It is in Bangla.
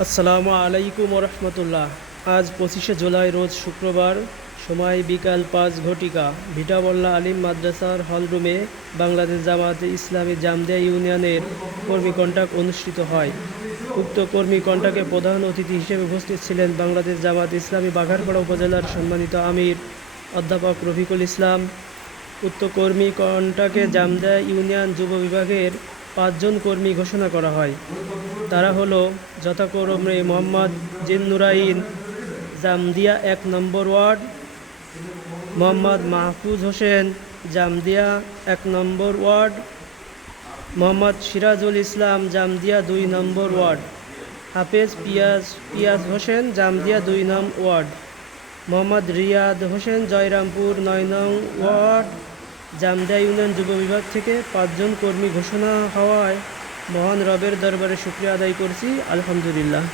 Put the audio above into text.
আসসালামু আলাইকুম রহমতুল্লাহ। আজ 25শে জুলাই, রোজ শুক্রবার, সময় বিকাল 5 ঘটিকা। ভিটাবল্লা আলিম মাদ্রাসার হলরুমে বাংলাদেশ জামায়াতে ইসলামী জামদিয়া ইউনিয়নের কর্মী কন্টাক্ট অনুষ্ঠিত হয়। উক্ত কর্মী কন্টাক্টে প্রধান অতিথি হিসেবে উপস্থিত ছিলেন বাংলাদেশ জামায়াতে ইসলামী বাঘারপাড়া উপজেলার সম্মানিত আমির অধ্যাপক রফিকুল ইসলাম। উক্ত কর্মী কন্টাক্টে জামদিয়া ইউনিয়ন যুব বিভাগের 5 জন কর্মী ঘোষণা করা হয়। তারা হলো যথাক্রমে মোহাম্মদ জিন্নুরাইন, জামদিয়া 1 নম্বর ওয়ার্ড; মোহাম্মদ মাহফুজ হোসেন, জামদিয়া 1 নম্বর ওয়ার্ড; মোহাম্মদ সিরাজুল ইসলাম, জামদিয়া 2 নম্বর ওয়ার্ড; হাফেজ পিয়াজ হোসেন, জামদিয়া 2 নং ওয়ার্ড; মোহাম্মদ রিয়াদ হোসেন, জয়রামপুর 9 নং ওয়ার্ড। জামদিয়া ইউনিয়ন যুব বিভাগ থেকে 5 জন কর্মী ঘোষণা হওয়ায় মহান রবের দরবারে শুকরিয়া আদায় করছি, আলহামদুলিল্লাহ।